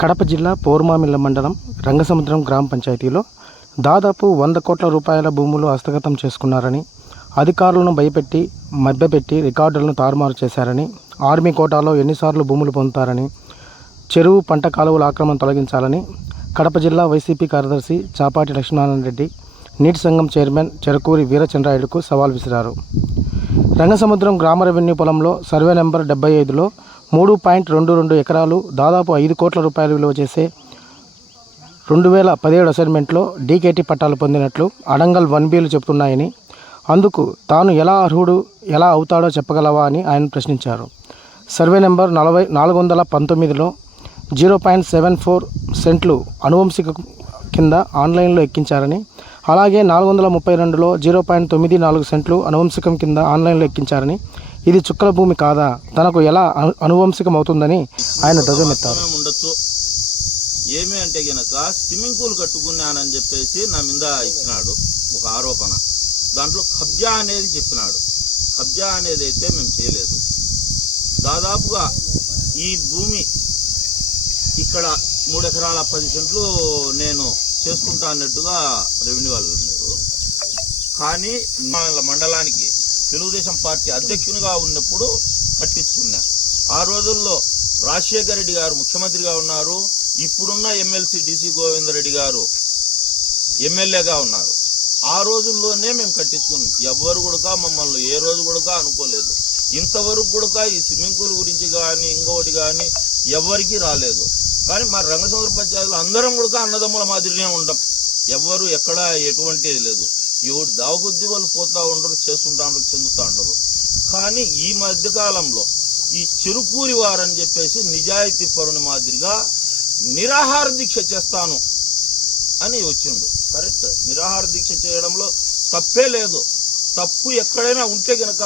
కడప జిల్లా పోర్మామిల్ల మండలం రంగసముద్రం గ్రామ పంచాయతీలో దాదాపు 100 కోట్ల రూపాయల భూములు హస్తగతం చేసుకున్నారని, అధికారులను భయపెట్టి మభ్యపెట్టి రికార్డులను తారుమారు చేశారని, ఆర్మీ కోటాలో ఎన్నిసార్లు భూములు పొందుతారని, చెరువు పంట కాలువల ఆక్రమణ తొలగించాలని కడప జిల్లా వైసీపీ కార్యదర్శి చాపాటి లక్ష్మీనారాయణ రెడ్డి నీటి సంఘం చైర్మన్ చెరకూరి వీరచంద్రాయుడుకు సవాల్ విసిరారు. రంగసముద్రం గ్రామ రెవెన్యూ పొలంలో సర్వే నెంబర్ 75లో 3.22 ఎకరాలు దాదాపు 5 కోట్ల రూపాయలు విలువ చేసే 2017 అసైన్మెంట్లో డీకేటీ పట్టాలు పొందినట్లు అడంగల్ 1Bలు చెబుతున్నాయని, అందుకు తాను ఎలా అర్హుడు ఎలా అవుతాడో చెప్పగలవా అని ఆయన ప్రశ్నించారు. సర్వే నెంబర్ 419లో 0.74 సెంట్లు అనువంశిక కింద ఆన్లైన్లో ఎక్కించారని, అలాగే 432లో 0.94 సెంట్లు అనువంశికం కింద ఆన్లైన్లో ఎక్కించారని, ఇది చుక్కల భూమి కాదా, తనకు ఎలా అనువంశికం అవుతుందని ఆయన ధ్వజమెత్తారు. ఉండొచ్చు ఏమి అంటే గనక స్విమ్మింగ్ పూల్ కట్టుకున్నానని చెప్పేసి నా మీద ఇచ్చినాడు ఒక ఆరోపణ. దాంట్లో కబ్జా అనేది చెప్పినాడు. కబ్జా అనేది అయితే మేము చేయలేదు. దాదాపుగా ఈ భూమి ఇక్కడ 3 ఎకరాల 10 సెంట్లు నేను చేసుకుంటా అన్నట్టుగా రెవెన్యూ వాళ్ళు ఉన్నారు. కానీ మండలానికి తెలుగుదేశం పార్టీ అధ్యక్షునిగా ఉన్నప్పుడు కట్టించుకున్నా. ఆ రోజుల్లో రాజశేఖర రెడ్డి గారు ముఖ్యమంత్రిగా ఉన్నారు. ఇప్పుడున్న ఎమ్మెల్సీ డిసి గోవిందరెడ్డి గారు ఎమ్మెల్యేగా ఉన్నారు. ఆ రోజుల్లోనే మేము కట్టించుకున్నాం. ఎవ్వరు కూడా మమ్మల్ని ఏ రోజు కూడా అనుకోలేదు. ఇంతవరకు కూడా ఈ స్విమ్మింగ్ పూల్ గురించి కానీ ఇంకొకటి కానీ ఎవరికి రాలేదు. కానీ మా రంగసముద్రం పంచాయతీలో అందరం కూడా అన్నదమ్ముల మాదిరినే ఉండం. ఎవ్వరు ఎక్కడ ఎటువంటిది లేదు. ఎవరు దావబుద్ధి వాళ్ళు పోతా ఉండరు, చేస్తుంటా ఉండరు, చెందుతా ఉండరు. కానీ ఈ మధ్యకాలంలో ఈ చెరుకూరి వారని చెప్పేసి నిజాయితీ పరుని మాదిరిగా నిరాహార దీక్ష చేస్తాను అని వచ్చిండు. కరెక్ట్, నిరాహార దీక్ష చేయడంలో తప్పే లేదు. తప్పు ఎక్కడైనా ఉంటే గనక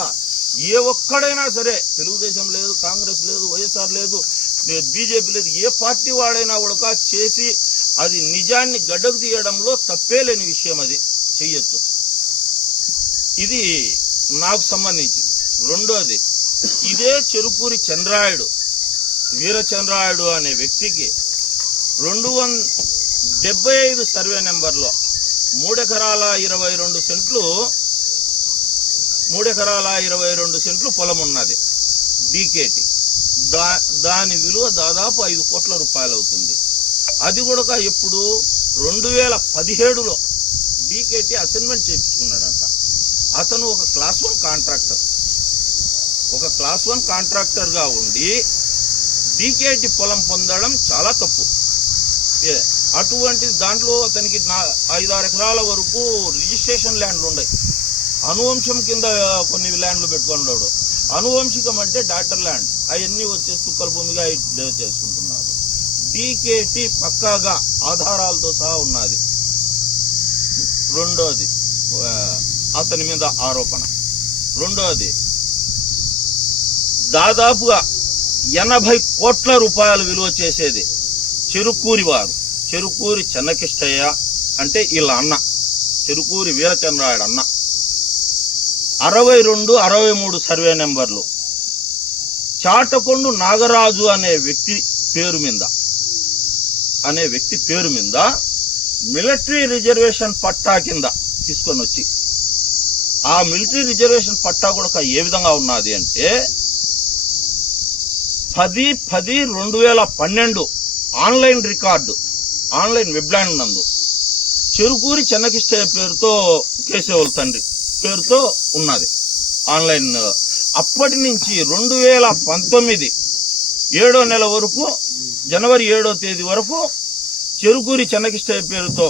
ఏ ఒక్కడైనా సరే, తెలుగుదేశం లేదు, కాంగ్రెస్ లేదు, వైఎస్ఆర్ లేదు, బీజేపీ లేదు, ఏ పార్టీ వాడైనా కూడా చేసి అది నిజాన్ని గడ్డకు తీయడంలో తప్పే లేని విషయం, అది చెయ్యొచ్చు. ఇది నాకు సంబంధించింది. రెండోది, ఇదే చెరుకూరి చంద్రాయుడు వీరచంద్రాయుడు అనే వ్యక్తికి 275 సర్వే నెంబర్లో 3 ఎకరాల 22 సెంట్లు పొలం ఉన్నది డీకేటీ. దాని విలువ దాదాపు 5 కోట్ల రూపాయలు అవుతుంది. అది కూడా ఎప్పుడు 2017లో డీకేటీ అసైన్మెంట్ చేయించుకున్నాడంట. అతను ఒక క్లాస్ 1 కాంట్రాక్టర్గా ఉండి డీకేటీ పొలం పొందడం చాలా తప్పు. అటువంటి దాంట్లో అతనికి 5-6 ఎకరాల వరకు రిజిస్ట్రేషన్ ల్యాండ్లు ఉన్నాయి. అనువంశం కింద కొన్ని ల్యాండ్లు పెట్టుకున్నాడు. అనువంశికం అంటే డాక్టర్ ల్యాండ్, అవన్నీ వచ్చే చుక్కల భూమిగా చేసుకుంటున్నారు. డీకేటీ పక్కాగా ఆధారాలతో సహా ఉన్నది. రెండోది, అతని మీద ఆరోపణ. రెండోది, దాదాపుగా 80 కోట్ల రూపాయలు విలువ చేసేది చెరుకూరి వారు, చెరుకూరి చెన్నకిష్టయ్య అంటే వీళ్ళ అన్న, చెరుకూరి వీరచంద్రాయుడు అన్న, 62, 63 సర్వే నెంబర్లు చాటకొండు నాగరాజు అనే వ్యక్తి పేరు మీద మిలిటరీ రిజర్వేషన్ పట్టా కింద తీసుకొని వచ్చి, ఆ మిలిటరీ రిజర్వేషన్ పట్టా కూడా ఏ విధంగా ఉన్నది అంటే 10/10/2012 ఆన్లైన్ రికార్డు, ఆన్లైన్ వెబ్లాండ్ నందు చెరుకూరి చెన్నకిష్టయ్య పేరుతో కేశవుల తండ్రి పేరుతో ఉన్నది ఆన్లైన్. అప్పటి నుంచి 2019 7వ నెల వరకు, జనవరి 7వ తేదీ వరకు చెరుకూరి చెన్నకిష్టయ్య పేరుతో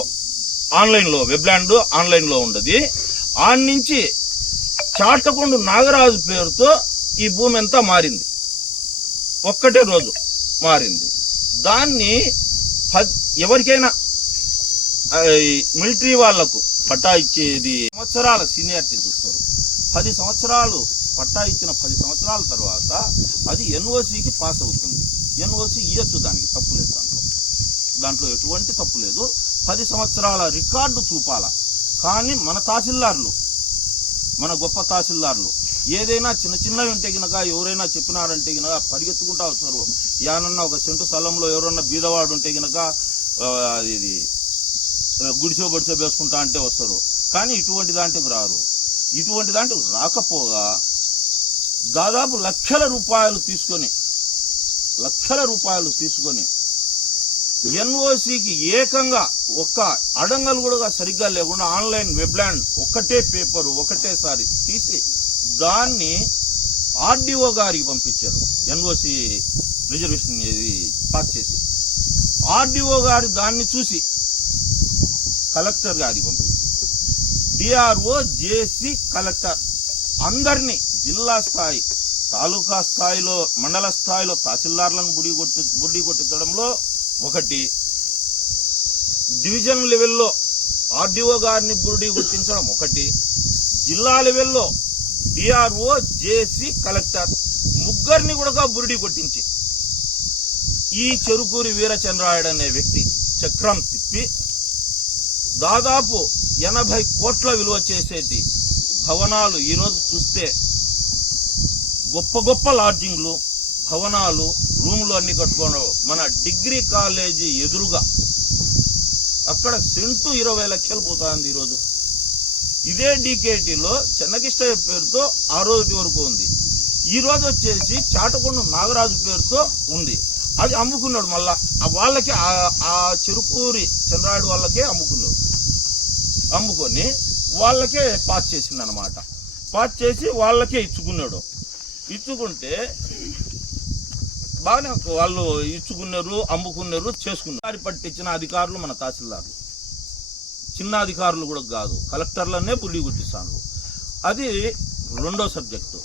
ఆన్లైన్లో వెబ్లాండ్ ఆన్లైన్లో ఉండదు. ఆ నుంచి చాటకొండు నాగరాజు పేరుతో ఈ భూమి అంతా మారింది. ఒక్కటే రోజు మారింది. దాన్ని ఎవరికైనా మిలిటరీ వాళ్లకు పట్టా ఇచ్చేది సంవత్సరాల సీనియారిటీ చూస్తారు. 10 సంవత్సరాలు పట్టా ఇచ్చిన 10 సంవత్సరాల తర్వాత అది ఎన్ఓసికి పాస్ అవుతుంది. ఎన్ఓసి ఇవ్వచ్చు, దానికి తప్పు లేదు. దాంట్లో ఎటువంటి తప్పు లేదు. 10 సంవత్సరాల రికార్డు చూపాల. కానీ మన తహసీల్దార్లు, మన గొప్ప తహసీల్దార్లు ఏదైనా చిన్న చిన్నవి ఉంటే గినక ఎవరైనా చెప్పినారంటే గినక పరిగెత్తుకుంటా వస్తారు. ఏమన్నా ఒక సెంటు స్థలంలో ఎవరన్నా బీదవాడు ఉంటే గినక ఇది గుడిసో బడిసో వేసుకుంటా అంటే వస్తారు. కానీ ఇటువంటి దాంట్లోకి రారు. ఇటువంటి దాంట్లోకి రాకపోగా దాదాపు లక్షల రూపాయలు తీసుకొని ఎన్ఓసికి ఏకంగా ఒక్క అడంగలు కూడా సరిగ్గా లేకుండా ఆన్లైన్ వెబ్లాండ్ ఒకటే పేపరు ఒకటేసారి తీసి దాన్ని ఆర్డీఓ గారికి పంపించారు. ఎన్ఓసి రిజర్వేషన్ పాస్ చేసి ఆర్డీఓ గారు దాన్ని చూసి కలెక్టర్ గారికి పంపించారు. డిఆర్ఓ, జేసీ, కలెక్టర్ అందరినీ జిల్లా స్థాయి, తాలూకా స్థాయిలో, మండల స్థాయిలో తహసీల్దార్లను బుడ్డి కొట్టించడంలో ఒకటి, డివిజన్ లెవెల్లో ఆర్డీఓ గారిని బుడ్డి కొట్టించడం ఒకటి, జిల్లా లెవెల్లో డిఆర్ఓ, జేసీ, కలెక్టర్ ముగ్గురిని కూడా బురిడి కొట్టించి ఈ చెరుకూరి వీరచంద్రాయుడు అనే వ్యక్తి చక్రం తిప్పి దాదాపు 80 కోట్ల విలువ చేసేటి భవనాలు ఈరోజు చూస్తే గొప్ప గొప్ప లాడ్జింగ్లు, భవనాలు, రూములు అన్ని కట్టుకోవడం మన డిగ్రీ కాలేజీ ఎదురుగా అక్కడ సెంటు 20 లక్షలు పోతుంది ఈరోజు. ఇదే డీకేటీలో చెన్నకిష్టయ్య పేరుతో ఆ రోజు వరకు ఉంది. ఈ రోజు వచ్చేసి చాటకొండ నాగరాజు పేరుతో ఉంది. అది అమ్ముకున్నాడు. మళ్ళా వాళ్ళకి ఆ చెరుకూరి చంద్రాయుడు వాళ్ళకే అమ్ముకొని వాళ్ళకే పాస్ చేసింది అనమాట. పాస్ చేసి వాళ్ళకే ఇచ్చుకున్నాడు. ఇచ్చుకుంటే బాగానే వాళ్ళు ఇచ్చుకున్నారు, అమ్ముకున్నారు, చేసుకున్నారు. పట్టించిన అధికారులు మన తహసీల్దార్లు, చిన్న అధికారులు కూడా కాదు, కలెక్టర్లనే పుల్లి గుర్తిస్తాను. అది రెండో సబ్జెక్టు.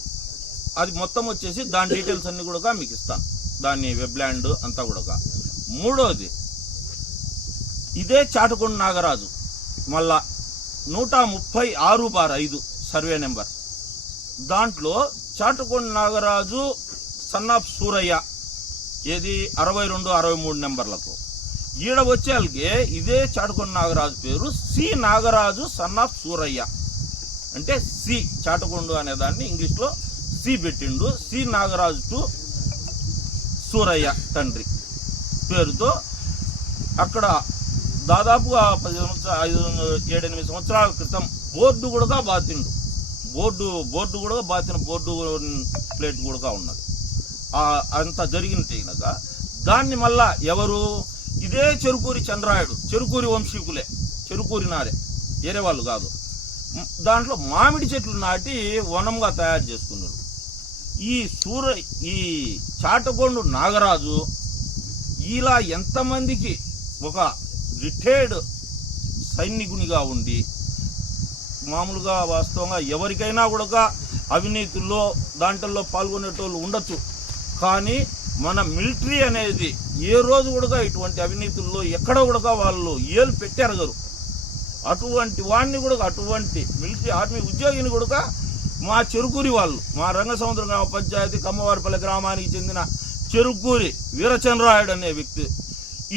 అది మొత్తం వచ్చేసి దాని డీటెయిల్స్ అన్ని కూడా మీకు ఇస్తాను, దాన్ని వెబ్లాండ్ అంతా కూడా. మూడోది ఇదే చాటకొండ నాగరాజు మళ్ళా 136/5 సర్వే నెంబర్. దాంట్లో చాటకొండ నాగరాజు సన్ ఆఫ్ సూరయ్య ఏది 62, 63 నెంబర్లకు. ఈడ వచ్చేళ్ళకి ఇదే చాటకొండ నాగరాజు పేరు C Nagaraju son of Suraiah. అంటే సి చాటకొండ అనే దాన్ని ఇంగ్లీష్లో సి పెట్టిండు. సి నాగరాజు టు సూరయ్య తండ్రి పేరుతో అక్కడ దాదాపుగా 7-8 సంవత్సరాల క్రితం బోర్డు కూడా బాతిండు. బోర్డు కూడా బాతిన బోర్డు ప్లేట్ కూడా ఉన్నది. అంత జరిగినట్టుగా దాన్ని మళ్ళా ఎవరు, ఇదే చెరుకూరి చంద్రాయుడు, చెరుకూరి వంశీకులే, చెరుకూరి నారే, వేరే వాళ్ళు కాదు. దాంట్లో మామిడి చెట్లు నాటి వనంగా తయారు చేసుకున్నారు. ఈ చాటకొండ నాగరాజు ఇలా ఎంతమందికి ఒక రిటైర్డ్ సైనికునిగా ఉండి మామూలుగా వాస్తవంగా ఎవరికైనా కూడా అవినీతుల్లో దాంట్లో పాల్గొనేటోళ్ళు ఉండొచ్చు. కానీ మన మిలిటరీ అనేది ఏ రోజు కూడా ఇటువంటి అవినీతుల్లో ఎక్కడ కూడా వాళ్ళు ఏలు పెట్టారు. అటువంటి వాడిని కూడా, అటువంటి మిలిటరీ ఆర్మీ ఉద్యోగిని కూడా మా చెరుకూరి వాళ్ళు, మా రంగసముద్రం గ్రామ పంచాయతీ కమ్మవారిపల్లి గ్రామానికి చెందిన చెరుకూరి వీరచంద్రాయుడు అనే వ్యక్తి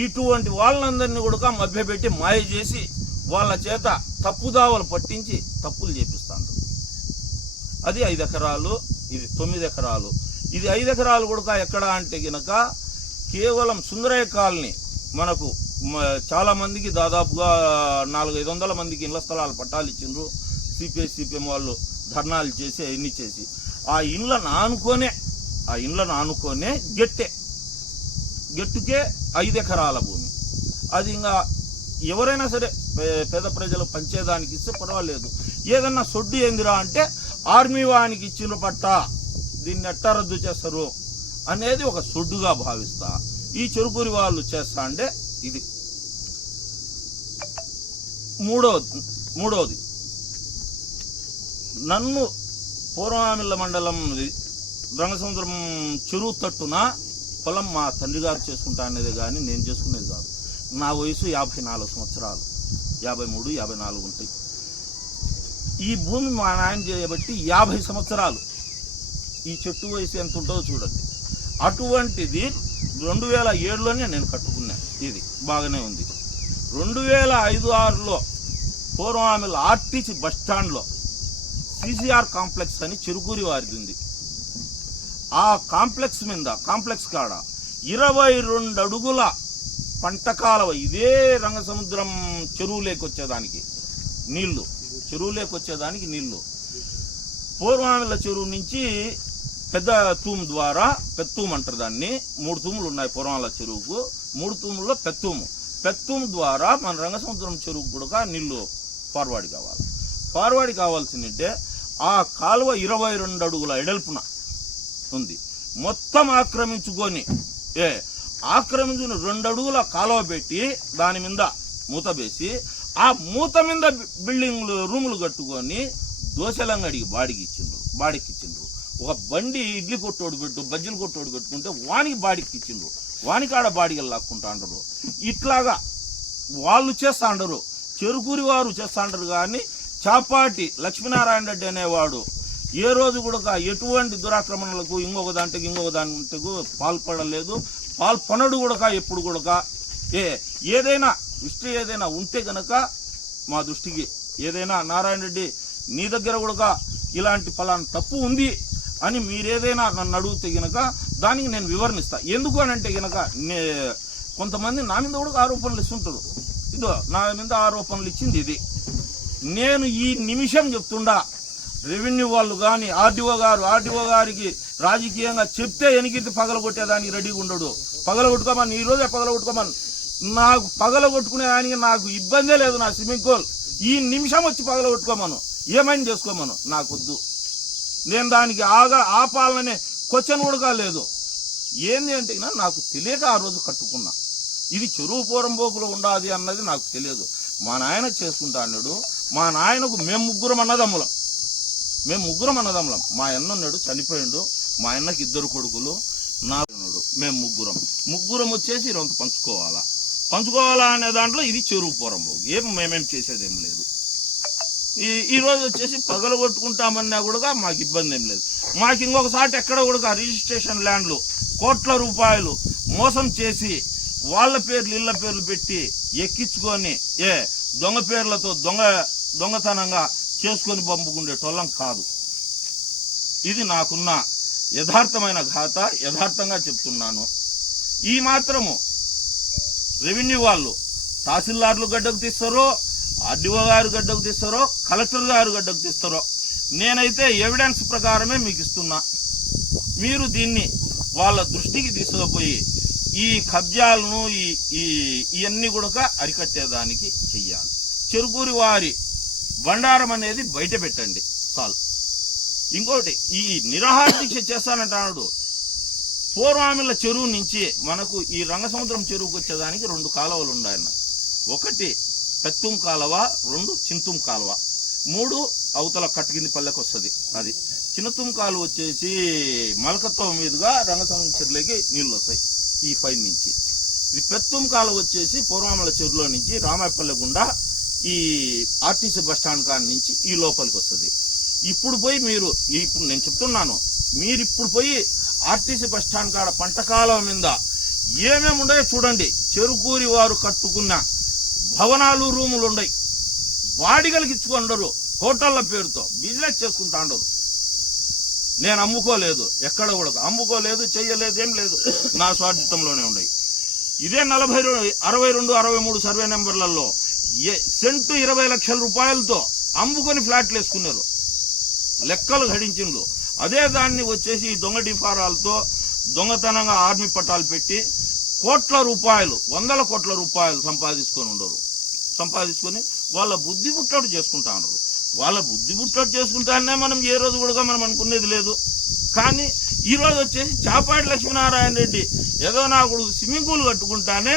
ఇటువంటి వాళ్ళందరినీ కూడా మభ్యపెట్టి మాయ చేసి వాళ్ళ చేత తప్పుదావలు పట్టించి తప్పులు చేపిస్తాడు. అది 5 ఎకరాలు, ఇది 9 ఎకరాలు. ఇది 5 ఎకరాలు కూడా ఎక్కడ అంటే గినక కేవలం సుందరయ్య కాలనీ మనకు చాలా మందికి దాదాపుగా 400-500 మందికి ఇళ్ల స్థలాలు పట్టాలు ఇచ్చిండ్రు. సిపిఎం వాళ్ళు ధర్నాలు చేసి అవన్నీ చేసి ఆ ఇండ్లను ఆనుకొనే గట్టుకే 5 ఎకరాల భూమి. అది ఇంకా ఎవరైనా సరే పేద ప్రజలు పంచేదానికి ఇస్తే పర్వాలేదు. ఏదన్నా సొడ్డు ఏందిరా అంటే ఆర్మీ వానికి ఇచ్చిన పట్ట, దీన్ని ఎట్టా రద్దు చేస్తారు అనేది ఒక సొడ్డుగా భావిస్తా ఈ చెరుకూరి వాళ్ళు చేస్తా అంటే ఇది. మూడోది నన్ను పూర్వామిల్ల మండలం రంగసముద్రం చెరువు తట్టున పొలం మా తండ్రి గారు చేసుకుంటా అనేది కానీ నేను చేసుకునేది కాదు. నా వయసు 54 సంవత్సరాలు, 53, 54 ఉంటాయి. ఈ భూమి మా నాయన చేయబట్టి 50 సంవత్సరాలు. ఈ చెట్టు వయసు ఎంత ఉంటుందో చూడండి. అటువంటిది 2007లోనే నేను కట్టుకున్నాను. ఇది బాగానే ఉంది. 2005-6లో పూర్వామిల్ ఆర్టీసీ బస్టాండ్లో సిసిఆర్ కాంప్లెక్స్ అని చెరుకూరి వారిది ఉంది. ఆ కాంప్లెక్స్ కాడ 22 అడుగుల పంట కాలువ, ఇదే రంగసముద్రం చెరువులేకొచ్చేదానికి నీళ్లు పూర్వామిల చెరువు నుంచి పెద్ద తూము ద్వారా, పెత్తూము అంటారు దాన్ని, 3 తూములు ఉన్నాయి పూర్వామిల చెరువుకు. 3 తూముల్లో పెత్తూము ద్వారా మన రంగసముద్రం చెరువుకు కూడా నీళ్లు ఫార్వర్డ్ కావాల్సిందంటే ఆ కాలువ 22 అడుగుల ఎడల్పున ఉంది. మొత్తం ఆక్రమించుకొని 2 అడుగుల కాలువ పెట్టి దాని మీద మూత వేసి, ఆ మూత మీద బిల్డింగ్లు రూములు కట్టుకొని దోశలంగడికి బాడికి ఇచ్చిండ్రు. ఒక బండి ఇడ్లీ కొట్టోడు బజ్జీలు కొట్టోడు పెట్టుకుంటే వానికి బాడికి ఇచ్చిండ్రు. వానికాడ బాడిగలు లాక్కుంటాండ్రు. ఇట్లాగా వాళ్ళు చేస్తాండరు, చెరుకూరి వారు చేస్తాండరు. కానీ చాపాటి లక్ష్మీనారాయణ రెడ్డి అనేవాడు ఏ రోజు కూడా ఎటువంటి దురాక్రమణలకు ఇంకొక దాంట్లో పాల్పడలేదు, పాల్పొనడు కూడా. ఎప్పుడు కూడా ఏదైనా హిస్టరీ ఏదైనా ఉంటే గనక మా దృష్టికి, ఏదైనా నారాయణ రెడ్డి నీ దగ్గర కూడా ఇలాంటి ఫలానా తప్పు ఉంది అని మీరేదైనా నన్ను అడిగితే గనక దానికి నేను వివరణిస్తా. ఎందుకు అని అంటే గనక కొంతమంది నా మీద కూడా ఆరోపణలు ఇస్తుంటారు. ఇదో నా మీద ఆరోపణలు ఇచ్చింది ఇది. నేను ఈ నిమిషం చెప్తుండా, రెవెన్యూ వాళ్ళు కానీ ఆర్డీఓ గారికి రాజకీయంగా చెప్తే ఎనికింటి పగలగొట్టేదానికి రెడీగా ఉండడు. పగలగొట్టుకోమని ఈరోజే పగలగొట్టుకోమని, నాకు పగలగొట్టుకునే దానికి నాకు ఇబ్బందే లేదు. నా స్విమ్మింగ్ పూల్ ఈ నిమిషం వచ్చి పగలగొట్టుకోమను, ఏమైనా చేసుకోమను, నాకొద్దు. నేను దానికి ఆపాలనే క్వశ్చన్ కూడా లేదు. ఏంది అంటే నాకు తెలియక ఆ రోజు కట్టుకున్నా. ఇది చెరువు పోరంబోకులో ఉండాది అన్నది నాకు తెలియదు. మా నాయన చేసుకుంటా అన్నాడు. మా నాయనకు మేము ముగ్గురం అన్నదమ్ములం. మా అన్న ఉన్నాడు, చనిపోయిండు. మా అన్నకి 2 కొడుకులు, నాడు. మేము ముగ్గురం వచ్చేసి రొంత పంచుకోవాలా అనే దాంట్లో ఇది చెరువు పోరంబోకు. మేమేం చేసేదేం లేదు. ఈ రోజు వచ్చేసి పగలగొట్టుకుంటామన్నా కూడా మాకు ఇబ్బంది ఏం లేదు. మాకు ఇంకొకసారి ఎక్కడ కూడా రిజిస్ట్రేషన్ ల్యాండ్లు కోట్ల రూపాయలు మోసం చేసి వాళ్ళ పేర్లు ఇళ్ల పేర్లు పెట్టి ఎక్కించుకొని దొంగ పేర్లతో దొంగతనంగా చేసుకొని పంపుకుండేటోళ్ళం కాదు. ఇది నాకున్న యథార్థమైన ఘాత, యథార్థంగా చెప్తున్నాను. ఈ మాత్రము రెవెన్యూ వాళ్ళు తహసీల్దార్లు గడ్డకు తీస్తారో, ఆర్డీఓ గారు గడ్డకు తీస్తారో, కలెక్టర్ గారు గడ్డకు తీస్తారో, నేనైతే ఎవిడెన్స్ ప్రకారమే మీకు ఇస్తున్నా. మీరు దీన్ని వాళ్ళ దృష్టికి తీసుకుపోయి ఈ కబ్జాలను ఇవన్నీ కూడా అరికట్టేదానికి చెయ్యాలి. చెరుకూరి వారి బండారం అనేది బయట పెట్టండి చాలు. ఇంకోటి, ఈ నిరాహార దీక్ష చేస్తానంటాడు. పూర్వామిల చెరువు నుంచి మనకు ఈ రంగసముద్రం చెరువుకు వచ్చేదానికి 2 కాలువలు ఉన్నాయన్న. 1 పెత్తుం కాలువ, 2 చింతుం కాలువ, 3 అవతల కట్టుకింది పల్లెకి వస్తుంది. అది చిన్నతుం కాలువ వచ్చేసి మలకత్వం మీదుగా రంగసముద్రం చెరువులోకి నీళ్లు వస్తాయి ఈ పైన నుంచి. ఇది పెత్తుం కాలువ వచ్చేసి పూర్వామిల చెరువులో నుంచి రామాయపల్లె గుండా ఈ ఆర్టీసీ బస్టాండ్ కాడ నుంచి ఈ లోపలికి వస్తుంది. ఇప్పుడు నేను చెప్తున్నాను, మీరు ఇప్పుడు పోయి ఆర్టీసీ బస్టాండ్ కాడ పంటకాలం మీద ఏమేమి ఉన్నాయో చూడండి. చెరుకూరి వారు కట్టుకున్న భవనాలు, రూములు ఉన్నాయి. బాడిగలకి ఇచ్చుకుంటారు, హోటళ్ల పేరుతో బిజినెస్ చేసుకుంటా ఉండరు. నేను అమ్ముకోలేదు, ఎక్కడ కూడా అమ్ముకోలేదు, చెయ్యలేదు, ఏం లేదు. నా స్వార్థితంలోనే ఉన్నాయి. ఇదే 62, 63 సర్వే నెంబర్లలో సెంటు 20 లక్షల రూపాయలతో అమ్ముకొని ఫ్లాట్లు వేసుకున్నారు, లెక్కలు గడించిండ్రు. అదే దాన్ని వచ్చేసి దొంగ డిఫారాలతో దొంగతనంగా ఆర్మీ పట్టాలు పెట్టి కోట్ల రూపాయలు, 100 కోట్ల రూపాయలు సంపాదించుకొని వాళ్ళ బుద్ధి పుట్టడు చేసుకుంటా ఉన్నారు. వాళ్ళ బుద్ధి పుట్టడు చేసుకుంటానే మనం ఏ రోజు కూడా మనం అనుకునేది లేదు. కానీ ఈ రోజు వచ్చేసి చాపాటి లక్ష్మీనారాయణ రెడ్డి ఏదో నా కొడుకు స్విమ్మింగ్ పూల్ కట్టుకుంటానే,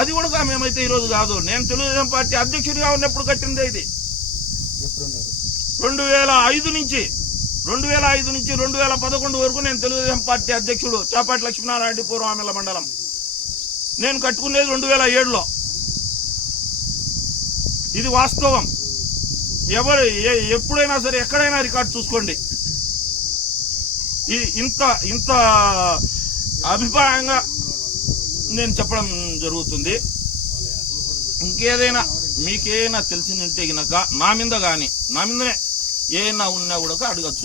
అది కూడా మేమైతే ఈరోజు కాదు, నేను తెలుగుదేశం పార్టీ అధ్యక్షుడిగా ఉన్నప్పుడు కట్టిందే. ఇది 2005 నుంచి 2011 వరకు నేను తెలుగుదేశం పార్టీ అధ్యక్షుడు చాపాటి లక్ష్మీనారాయణ రెడ్డి పూర్వామిల మండలం. నేను కట్టుకునేది 2007లో. ఇది వాస్తవం. ఎప్పుడైనా సరే ఎక్కడైనా రికార్డు చూసుకోండి. ఇంత అభిప్రాయంగా నేను చెప్పడం జరుగుతుంది. ఇంకేదైనా మీకేమైనా తెలిసిందంటే గనక నా మీదనే ఏమైనా ఉన్నా కూడా అడగచ్చు.